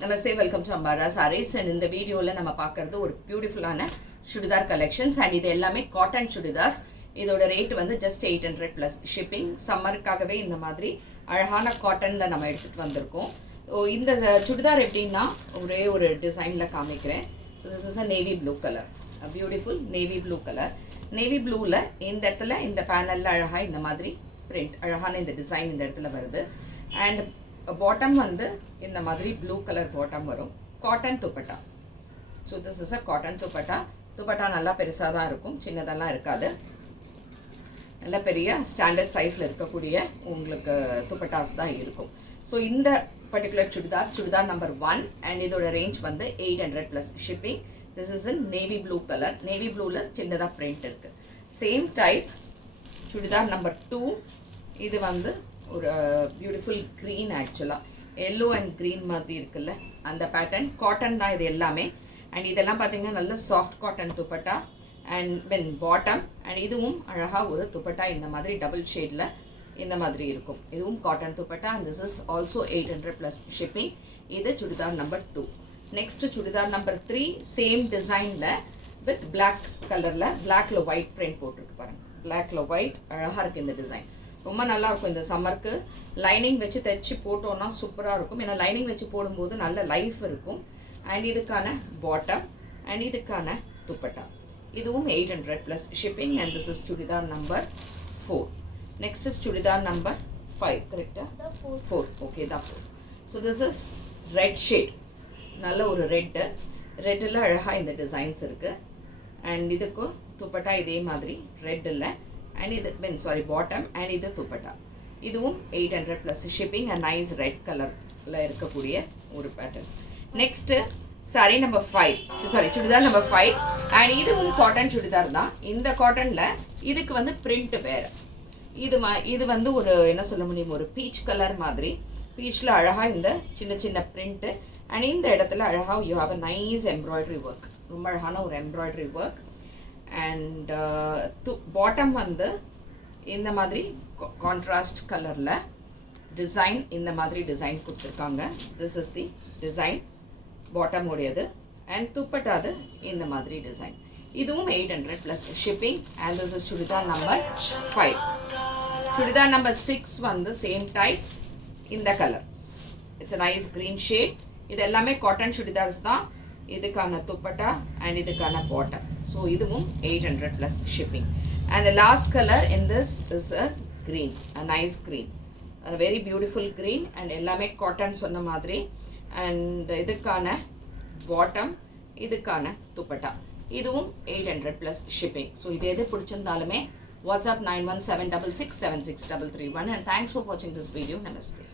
Namaste, welcome to Ambara sarees. And இந்த வீடியோவில் நம்ம பார்க்குறது ஒரு பியூட்டிஃபுல்லான சுடிதார் கலெக்ஷன்ஸ். அண்ட் இது எல்லாமே காட்டன் சுடிதார்ஸ். இதோட ரேட் வந்து ஜஸ்ட் 800 ப்ளஸ் ஷிப்பிங். சம்மருக்காகவே இந்த மாதிரி அழகான காட்டனில் நம்ம எடுத்துகிட்டு வந்திருக்கோம். ஸோ இந்த சுடிதார் எப்படின்னா ஒரே ஒரு டிசைனில் காமிக்கிறேன். So this is a navy blue colour, beautiful navy blue colour. Navy ப்ளூவில் இந்த இடத்துல இந்த பேனலில் அழகாக இந்த மாதிரி பிரிண்ட், அழகான இந்த டிசைன் இந்த இடத்துல வருது. அண்ட் பாட்டம் வந்து இந்த மாதிரி ப்ளூ கலர் பாட்டம் வரும். Cotton dupatta. So this is a cotton dupatta. Dupatta நல்லா பெருசாக தான் இருக்கும், சின்னதெல்லாம் இருக்காது. நல்ல பெரிய ஸ்டாண்டர்ட் சைஸில் இருக்கக்கூடிய உங்களுக்கு துப்பட்டாஸ் தான் இருக்கும். ஸோ இந்த பர்டிகுலர் சுடிதார் நம்பர் 1 அண்ட் இதோட ரேஞ்ச் வந்து 800 plus shipping. This is in navy blue colour. Navy ப்ளூவில் சின்னதாக பிரிண்ட் இருக்குது. Same type churidar number 2. இது வந்து ஒரு பியூட்டிஃபுல் க்ரீன், ஆக்சுவலாக எல்லோ அண்ட் க்ரீன் மாதிரி இருக்குல்ல, அந்த பேட்டர்ன். காட்டன் தான் இது எல்லாமே. அண்ட் இதெல்லாம் பார்த்தீங்கன்னா நல்ல soft cotton dupatta and when bottom. And இதுவும் அழகாக ஒரு துப்பட்டா இந்த மாதிரி டபுள் ஷேடில் இந்த மாதிரி இருக்கும். இதுவும் cotton dupatta. And this is also 800 plus shipping. இது churidar number 2. Next churidar number 3, same டிசைனில் வித் பிளாக் கலரில், பிளாக்ல ஒயிட் பிரிண்ட் போட்டிருக்கு பாருங்க. பிளாக்ல ஒயிட் அழகாக இருக்குது இந்த டிசைன். ரொம்ப நல்லாயிருக்கும். இந்த சம்மருக்கு லைனிங் வச்சு தைச்சி போட்டோன்னா சூப்பராக இருக்கும். ஏன்னா லைனிங் வச்சு போடும்போது நல்ல லைஃப் இருக்கும். அண்ட் இதுக்கான பாட்டம் அண்ட் இதுக்கான துப்பட்டா. இதுவும் 800 plus shipping. And this is churidar number 4. Next is churidar number 5. கரெக்டாக 4. ஓகே தான் 4. So this is red shade. நல்ல ஒரு ரெட்டில் அழகாக இந்த டிசைன்ஸ் இருக்குது. அண்ட் இதுக்கு துப்பட்டா இதே மாதிரி ரெட்டில். அண்ட் இது பாட்டம் அண்ட் இது துப்பட்டா. இதுவும் 800 plus shipping. And nice red கலரில் இருக்கக்கூடிய ஒரு pattern. Next sorry number 5, churidar number 5. And இதுவும் காட்டன் சுடிதார் தான். இந்த காட்டனில் இதுக்கு வந்து பிரிண்ட் வேறு. இது வந்து ஒரு என்ன சொல்ல முடியும், ஒரு பீச் கலர் மாதிரி. பீச்சில் அழகாக இந்த சின்ன சின்ன பிரிண்ட்டு. அண்ட் இந்த இடத்துல அழகாக you have a nice embroidery work. ரொம்ப அழகான ஒரு எம்ப்ராய்டரி ஒர்க். அண்ட் பாட்டம் வந்து இந்த மாதிரி கான்ட்ராஸ்ட் கலரில் டிசைன், இந்த மாதிரி டிசைன் கொடுத்துருக்காங்க. This is the design bottom உடையது. அண்ட் துப்பட்டாது இந்த மாதிரி டிசைன். இதுவும் 800 plus shipping. And this is churidar number 5. Churidar number 6 வந்து சேம் டைப், இந்த colour. It's a nice green shade. இது எல்லாமே காட்டன் சுடிதார்ஸ் தான். இதுக்கான துப்பட்டா அண்ட் இதுக்கான பாட்டம். ஸோ இதுவும் 800 plus shipping. And the last colour in this is a green, a nice green, a very beautiful green. And எல்லாமே cotton சொன்ன மாதிரி. அண்ட் இதுக்கான பாட்டம், இதுக்கான துப்பட்டா. இதுவும் 800 ப்ளஸ் ஷிப்பிங். ஸோ இது எது பிடிச்சிருந்தாலுமே வாட்ஸ்அப் 9176676331. அண்ட் தேங்க்ஸ் ஃபார் வாட்சிங் திஸ் வீடியோ. நமஸ்தே.